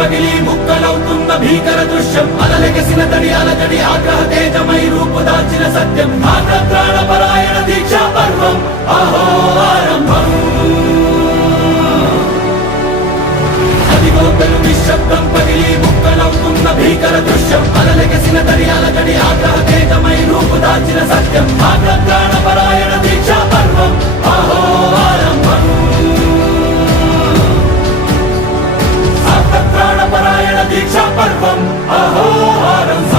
పగిలి ముక్కలవుతున్న భీకర దృశ్యం అలలెగసిన తడి అలజడి ఆగ్రహ తేజమై రూపుదాల్చిన సత్యం ఆగ్రత్రాణపరాయణ దీక్షా పర్వం అహో ఆరంభం అదిగో పెను నిశ్శబ్దం పగిలి ముక్కలవుతున్న భీకర దృశ్యం అలలెగసిన తడి అలజడి ఆగ్రహ తేజమై రూపుదాల్చిన సత్యం ఆగ్రత్రాణపరాయణ దీక్షా పర్వం అహో ఆరంభం ఆగ్రత్రాణపరాయణ దీక్షా పర్వం అహో ఆరంభం